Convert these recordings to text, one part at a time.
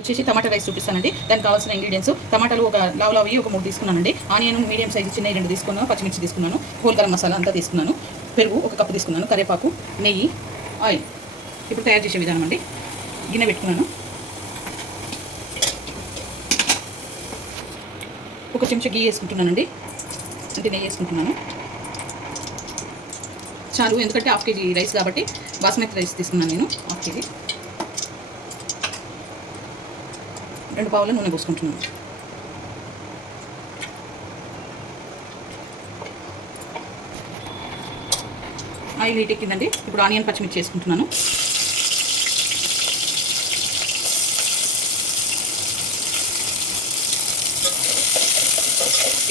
వచ్చేసి టమాటా రైస్ చూపిస్తానండి. దానికి కావాల్సిన ఇంగ్రీడియంట్స్ టమాటాలు ఒక లావులవి ఒక 3 తీసుకున్నానండి. ఆనియన్ మీడియం సైజు చిన్న 2 తీసుకున్నాను. పచ్చిమిర్చి తీసుకున్నాను. హోల్ గరం మసాలా అంతా తీసుకున్నాను. పెరుగు 1 కప్పు తీసుకున్నాను. కరివేపాకు, నెయ్యి, ఆయిల్. ఇప్పుడు తయారు చేసే విధానం అండి. గిన్నె పెట్టుకున్నాను. ఒక చెంచా గీ వేసుకుంటున్నానండి. అంటే నెయ్యి వేసుకుంటున్నాను. చాలు, ఎందుకంటే హాఫ్ కేజీ రైస్ కాబట్టి బాస్మతి రైస్ తీసుకున్నాను నేను. Half KG. 2 పావుల నూనె పోసుకుంటున్నాను. Oil heat ఎక్కిందండి. ఇప్పుడు ఆనియన్ పచ్చిమిర్చి వేసుకుంటున్నాను.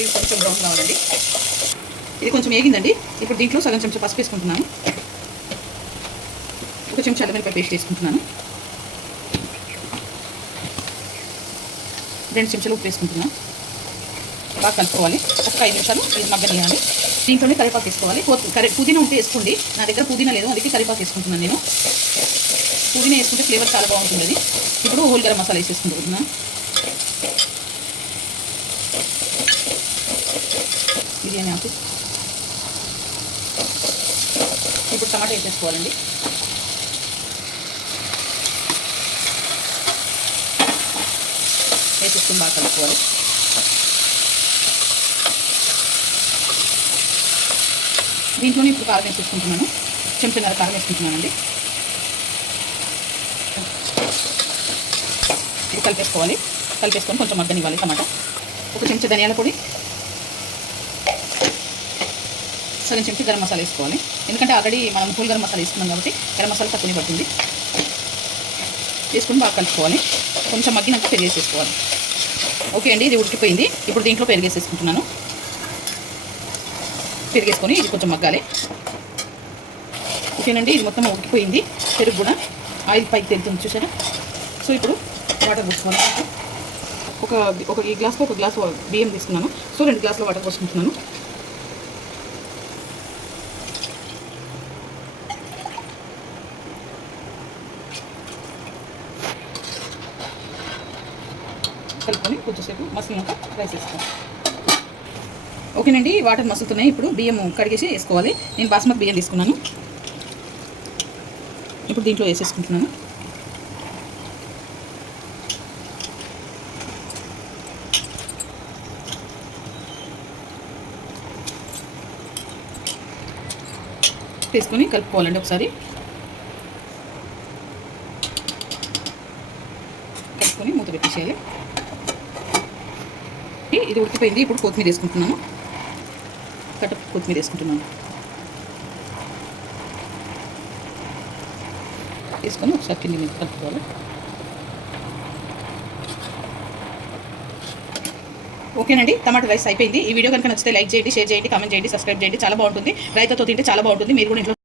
ఇది కొంచెం బ్రౌన్ కావాలండి. ఇది కొంచెం వేగిందండి. ఇప్పుడు దీంట్లో సగం చెంచా పసుపు వేసుకుంటున్నాను. 1 చెంచా అల్లం వెల్లుల్లి పేస్ట్ వేసుకుంటున్నాను. 2 చెంచాలు ఉప్పు వేసుకుంటున్నాను. బాగా కలుపుకోవాలి. ఒక 5 నిమిషాలు ఇది మగ్గనియాలి. దీంట్లోనే కరివేపాకు తీసుకోవాలి. పుదీనా ఉంటే వేసుకోండి. నా దగ్గర పుదీనా లేదు, అందుకే కరివేపాకు వేసుకుంటున్నాను నేను. పుదీనా వేసుకుంటే ఫ్లేవర్ చాలా బాగుంటుంది అది. ఇప్పుడు హోల్ గరం మసాలా వేసేసుకుంటున్నాను. బిర్యానీ ఆకు. ఇప్పుడు టమాటా వేసేసుకోవాలండి. వేసేసుకుని బాగా కలుపుకోవాలి. దీంట్లోనే ఇప్పుడు కారం వేసేసుకుంటున్నాను. చెంచాన్నర కారం వేసుకుంటున్నానండి. ఇది కలిపేసుకోవాలి. కలిపేసుకొని కొంచెం మగ్గనివ్వాలి టమాటా. 1 చెంచా ధనియాల పొడి, సగం చెంచా గరం మసాలా వేసుకోవాలి. ఎందుకంటే ఆల్రెడీ మనం హోల్ గరం మసాలా వేసుకున్నాం కాబట్టి గరం మసాలా తక్కువనే పడుతుంది. వేసుకొని బాగా కలుపుకోవాలి. కొంచెం మగ్గినాక పెరుగు వేసేసుకోవాలి. ఓకే అండి, ఇది ఉడికిపోయింది. ఇప్పుడు దీంట్లో పెరుగు వేసేసుకుంటున్నాను. పెరిగేసుకొని ఇది కొంచెం మగ్గాలి. ఓకేనండి, ఇది మొత్తం ఉడికిపోయింది. పెరుగు కూడా ఆయిల్ పైకి తెలుతుంది, చూసారా? సో ఇప్పుడు వాటర్ పోసుకోవాలి. ఈ గ్లాస్తో 1 గ్లాస్ బియ్యం తీసుకున్నాను. సో 2 గ్లాసుల వాటర్ పోసుకుంటున్నాను. కలుపుకొని కొంచెంసేపు మసిలినాక రైస్ వేసుకోవాలి. ఓకేనండి, వాటర్ మసులుతున్నాయి. ఇప్పుడు బియ్యం కడిగేసి వేసుకోవాలి. నేను బాస్మతి బియ్యం తీసుకున్నాను. ఇప్పుడు దీంట్లో వేసేసుకుంటున్నాను. వేసుకొని కలుపుకోవాలండి. ఒకసారి కలుపుకొని మూత పెట్టేసేయాలి. ఇది ఉడికిపోయింది. ఇప్పుడు కొత్తిమీర వేసుకుంటున్నాను. కొత్తిమీర వేసుకుంటున్నాను. వేసుకొని ఒకసారి కింది మీద కలుపుకోవాలి. ఓకేనండి, టమాటా రైస్ అయిపోయింది. ఈ వీడియో కనుక నచ్చితే లైక్ చేయండి, షేర్ చేయండి, కామెంట్ చేయండి, సబ్స్క్రైబ్ చేయండి. చాలా బాగుంటుంది. రైతాతో తింటే చాలా బాగుంటుంది. మీరు కూడా ఇంట్లో